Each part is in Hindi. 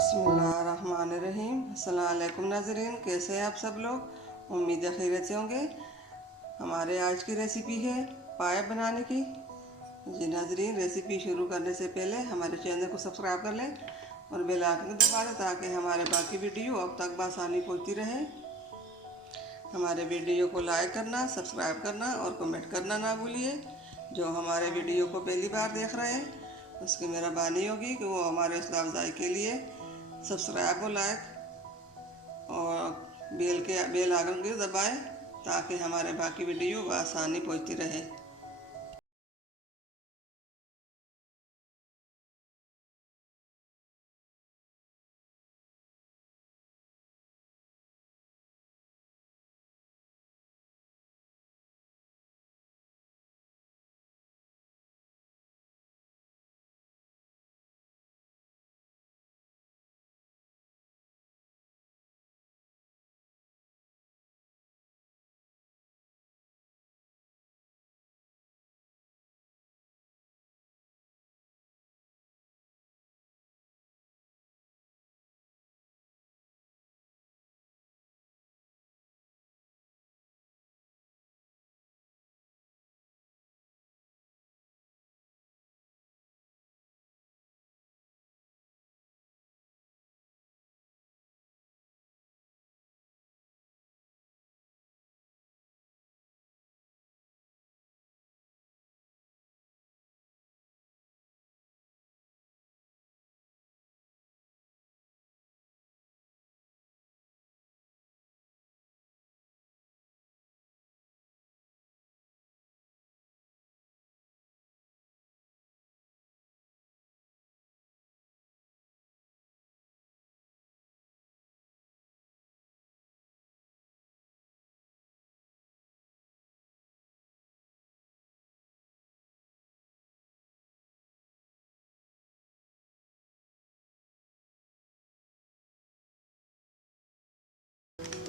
बिस्मिल्लाहिर्रहमानिर्रहीम। अस्सलाम वालेकुम नाज़रीन, कैसे हैं आप सब लोग। उम्मीद है खैरियत से होंगे। हमारे आज की रेसिपी है पाए बनाने की। जी नाज़रीन, रेसिपी शुरू करने से पहले हमारे चैनल को सब्सक्राइब कर लें और बेल आइकन दबा दें ताकि हमारे बाकी वीडियो अब तक बआसानी पहुंचती रहे। हमारे वीडियो को लाइक करना, सब्सक्राइब करना और कमेंट करना ना भूलिए। जो हमारे वीडियो को पहली बार देख रहे हैं उसकी मेहरबानी होगी कि वो हमारे हौसला अफजाई के लिए सब्सक्राइब और लाइक और बेल आइकन को दबाएं ताकि हमारे बाकी वीडियो बआसानी पहुंचती रहे।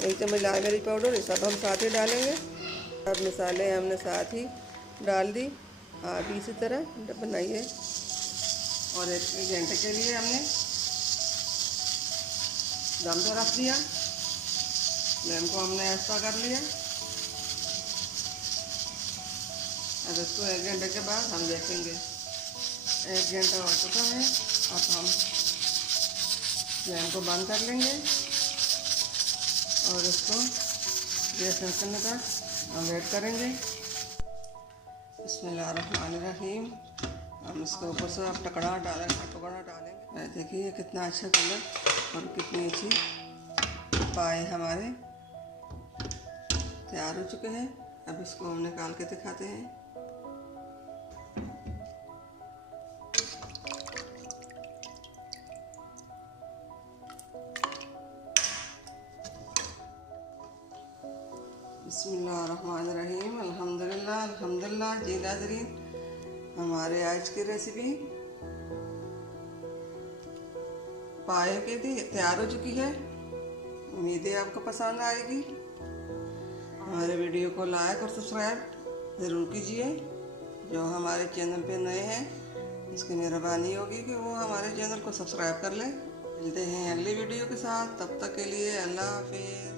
एक चम्मच लाल मिर्च पाउडर, ये सब हम साथ ही डालेंगे। अब मसाले हमने साथ ही डाल दी। आप भी इसी तरह बनाइए। और एक घंटे के लिए हमने दम पे रख दिया। फ्लेम को हमने ऐसा कर लिया। अब इसको 1 घंटे के बाद हम देखेंगे। 1 घंटा हो चुका है। अब हम फ्लेम को बंद कर लेंगे और इसको गैस निकलने तक हम वेट करेंगे। बिस्मिल्लाहिर्रहमानिर्रहीम। हम इसके ऊपर से अब टुकड़ा डालेंगे। देखिए कितना अच्छा कलर और कितनी अच्छी पाए हमारे तैयार हो चुके हैं। अब इसको हम निकाल के दिखाते हैं। बिस्मिल्लाहिर्रहमानिर्रहीम। अल्हम्दुलिल्लाह अल्हम्दुलिल्लाह। जी नाज़रीन, हमारे आज की रेसिपी पाए की तैयार हो चुकी है। उम्मीद है आपको पसंद आएगी। हमारे वीडियो को लाइक और सब्सक्राइब ज़रूर कीजिए। जो हमारे चैनल पे नए हैं उसकी मेहरबानी होगी कि वो हमारे चैनल को सब्सक्राइब कर लें। मिलते हैं अगली वीडियो के साथ, तब तक के लिए अल्लाह हाफिज़।